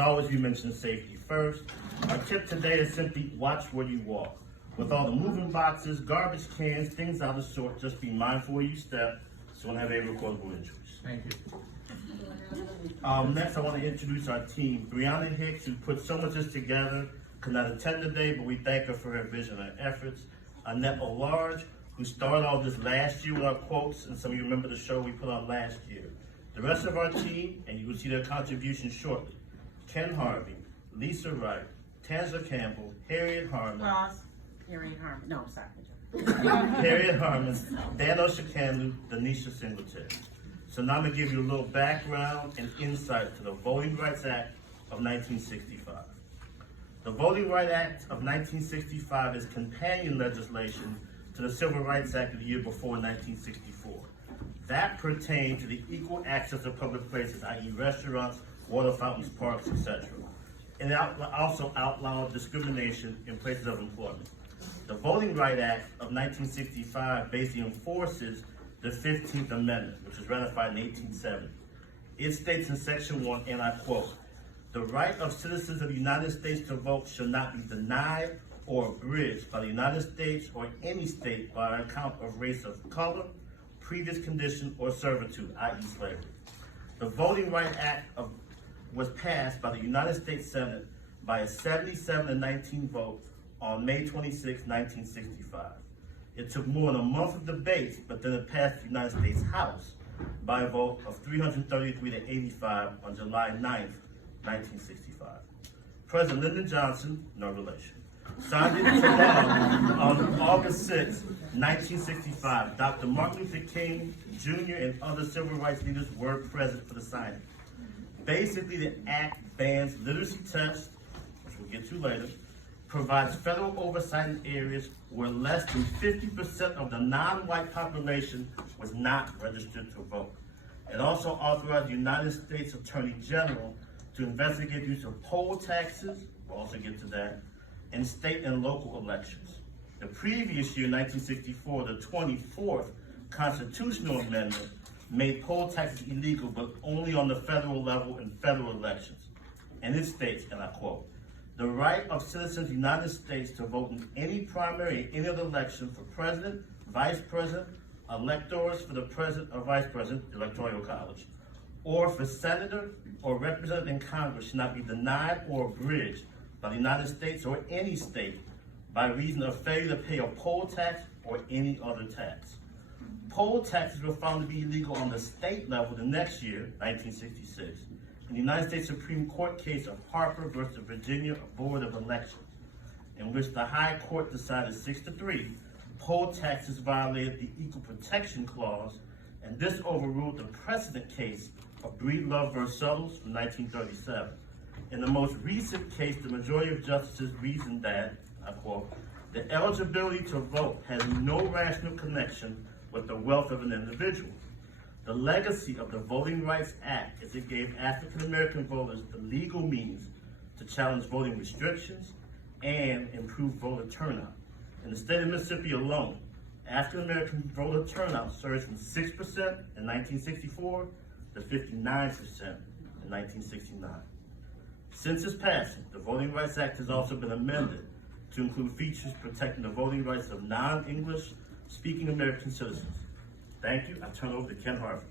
Always, you mentioned safety first. Our tip today is simply watch where you walk. With all the moving boxes, garbage cans, things out of sort, just be mindful where you step so you won't have any recordable injuries. Thank you. Next, I want to introduce our team. Brianna Hicks, who put so much of this together, could not attend today, but we thank her for her vision and efforts. Annette O'Large, who started all this last year with our quotes, and some of you remember the show we put on last year. The rest of our team, and you will see their contributions shortly. Ken Harvey, Lisa Wright, Tanja Campbell, Harriet Harmon. Harriet Harmon. No, sorry. Harriet Harmon, Dan Oshikanlu, Denisha Singletary. So now I'm going to give you a little background and insight to the Voting Rights Act of 1965. The Voting Rights Act of 1965 is companion legislation to the Civil Rights Act of the year before 1964. That pertained to the equal access to public places, i.e. restaurants, water fountains, parks, etc. And it also outlawed discrimination in places of employment. The Voting Rights Act of 1965 basically enforces the 15th Amendment, which was ratified in 1870. It states in Section 1, and I quote, "The right of citizens of the United States to vote shall not be denied or abridged by the United States or any state by account of race of color, previous condition, or servitude, i.e. slavery." The Voting Rights Act was passed by the United States Senate by a 77-19 vote on May 26, 1965. It took more than a month of debates, but then it passed the United States House by a vote of 333 to 85 on July 9th, 1965. President Lyndon Johnson, no relation, signed it into law on August 6, 1965. Dr. Martin Luther King Jr. and other civil rights leaders were present for the signing. Basically, the act bans literacy tests, which we'll get to later, provides federal oversight in areas where less than 50% of the non-white population was not registered to vote. It also authorized the United States Attorney General to investigate the use of poll taxes, we'll also get to that, in state and local elections. The previous year, 1964, the 24th Constitutional Amendment made poll taxes illegal, but only on the federal level in federal elections. And it states, and I quote, "The right of citizens of the United States to vote in any primary or any other election for president, vice president, electors for the president or vice president, the electoral college, or for senator or representative in Congress should not be denied or abridged by the United States or any state by reason of failure to pay a poll tax or any other tax." Poll taxes were found to be illegal on the state level the next year, 1966, in the United States Supreme Court case of Harper versus the Virginia Board of Elections, in which the High Court decided 6-3, poll taxes violated the Equal Protection Clause, and this overruled the precedent case of Breedlove versus Suttles from 1937. In the most recent case, the majority of justices reasoned that, I quote, "the eligibility to vote has no rational connection with the wealth of an individual." The legacy of the Voting Rights Act is it gave African American voters the legal means to challenge voting restrictions and improve voter turnout. In the state of Mississippi alone, African American voter turnout surged from 6% in 1964 to 59% in 1969. Since its passing, the Voting Rights Act has also been amended to include features protecting the voting rights of non-English speaking American citizens. Thank you. I turn over to Ken Harvey.